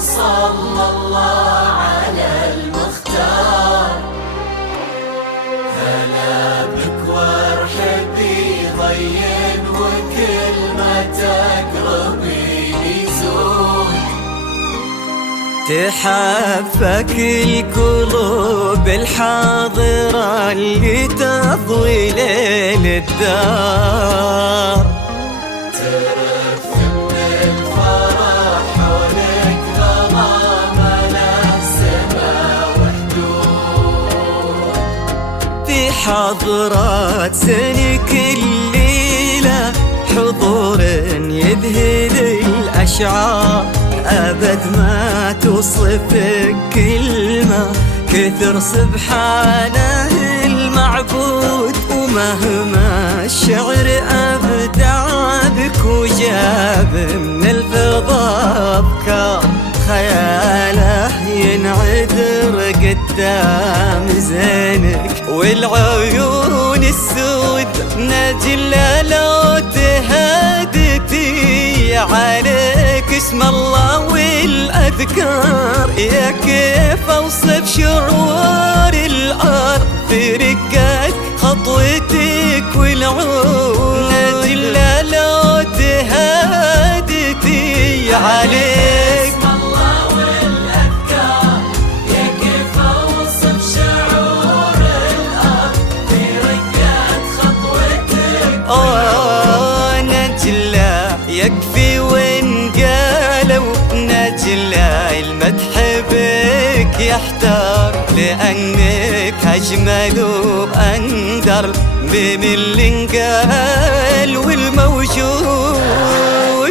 صلى الله على المختار. هلا بك وارحبي ضين وكل ما تقربي يزول. تحفك القلوب الحاضرة اللي تضوي ليل الدار. ترف من الفرح حولك ظلام له سما وحدود. في حضرات سنك الليلة حضور يذهل الأشعار. أبد ما توصفك كلمة كثر سبحانه المعبود. ومهما الشعر أبدع بك وجاب من الفضاء أفكار، خياله ينعذر قدام زينك. والعيون السود نجلة لو تهدتي عليك اسم الله والأذكار. يا كيف أوصف شعور الأرض في رقة خطوتك والعود. نجلة لو تهدتي عليك اسم الله والأذكار. يا كيف أوصف شعور الأرض في رقة خطوتك والعود. نجلة يكفي وإن قالوا نجلة المدح بك يحتار. لأنك أجمل وأندر من اللي انقال والموجود.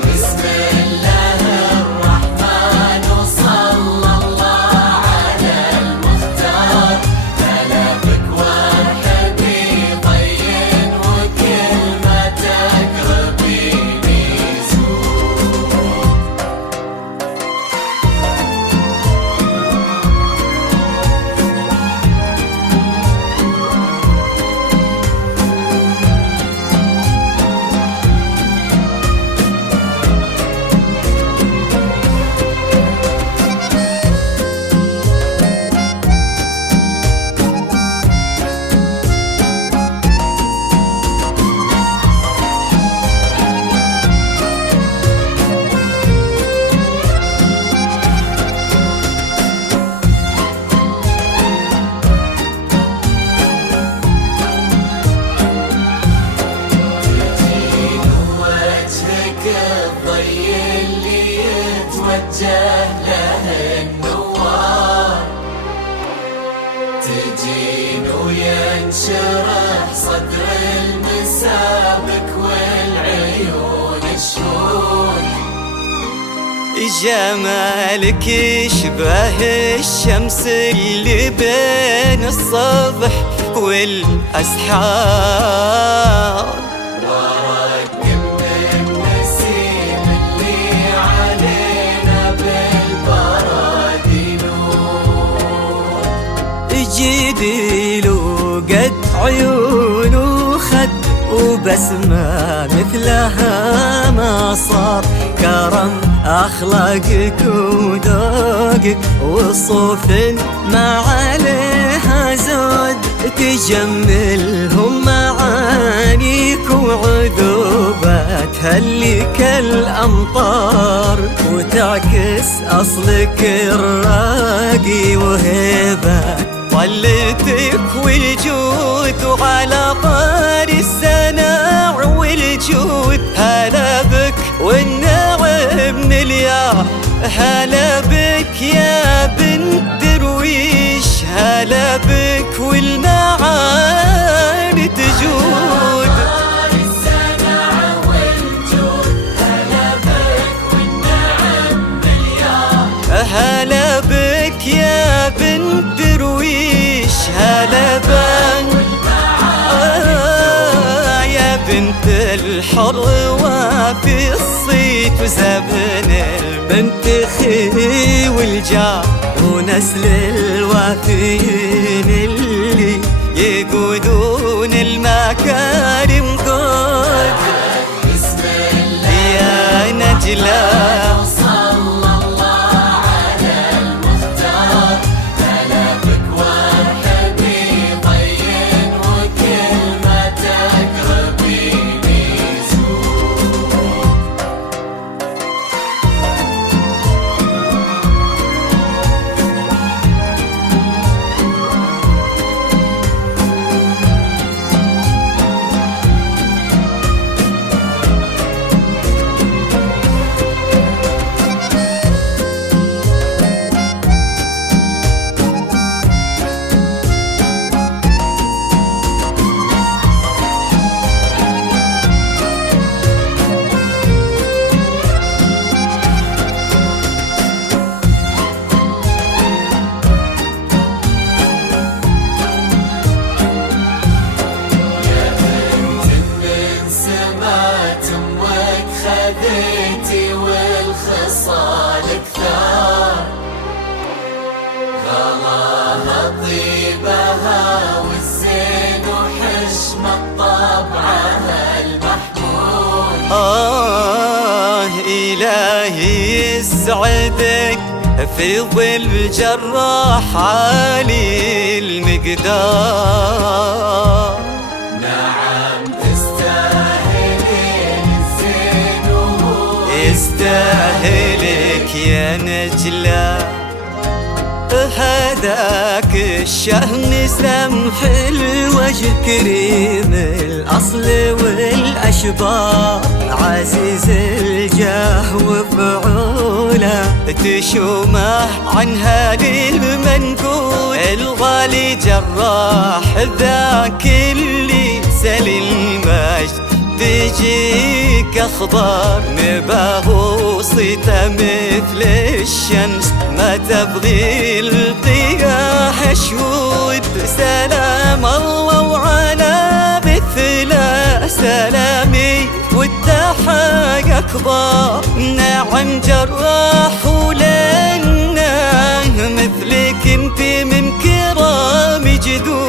بسم الله الرحمن وصلى الله على المختار. هلا بك وارحبي ضين وكل ما تقربي يزول. الضي اللي يتوجه له النوار. تجين وينشرح صدر المسابك والعيون الشهود. جمالك يشبه الشمس اللي بين الصبح والأسحار. جديله قد عيونه خد وبسمة مثلها ما صار. كرم أخلاقك وذوقك وصوف ما عليها زود. تجملهم معانيك وعذوباتها اللي كالأمطار. وتعكس أصلك الراقي وهيبات طلتك والجود. وعلى طار السناع والجود هلا بك والنعم مليار. هلا بك يا بنت درويش. هلا بك والمعاني تجود. هلا بك يا بنت درويش. هلا بك يا بنت الحر وفي الصيت وزبن البنت خي والجار. ونسل الوافيين اللي يقودون المكارم قد. بسم الله يا نجلة صلى الله طيبها والزين وحشمة طبعها المحمود. إلهي يسعدك في ظل جراح عالي المقدار. نعم تستاهلين الزين يستاهلك يا نجلة، هذاك الشهم سمح الوجه كريم الأصل والأشبار، عزيز الجاه وفعوله تشومه عنها للمنقول. الغالي جراح ذاك اللي سل المجد تجيك أخبار، نباه صيته مثل الشمس ما تبغي القياح شهود. سلام الله وعلى مثله سلامي والتحايا أكبر. نعم جراح ولنا مثلك انت من كرام جدود.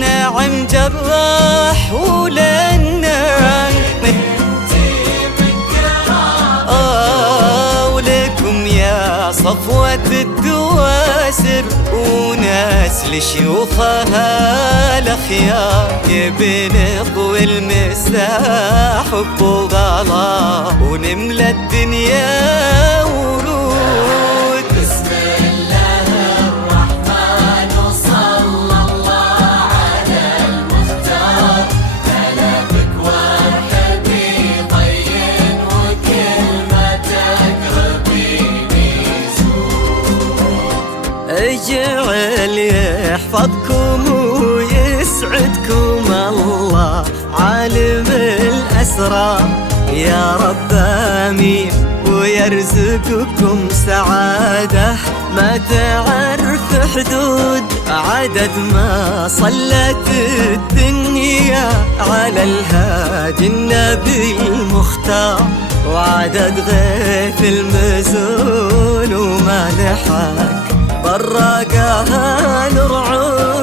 نعم جراح ولنا ولكم يا صفوة الدواسر وناس لشيوخها الأخيار، بنطوي المساح بغلا ونملى الدنيا ورود. بسم الله الرحمن وصلى الله على المختار، هلا بك وارحبي طين وكل ما تقربيني زود. اجعل يحفظكم ويسعدكم الله عالم الأسرار، يا رب آمين ويرزقكم سعادة ما تعرف حدود. عدد ما صلت الدنيا على الهادي النبي المختار، وعدد غيث المزون وما لحق براقها نرعود.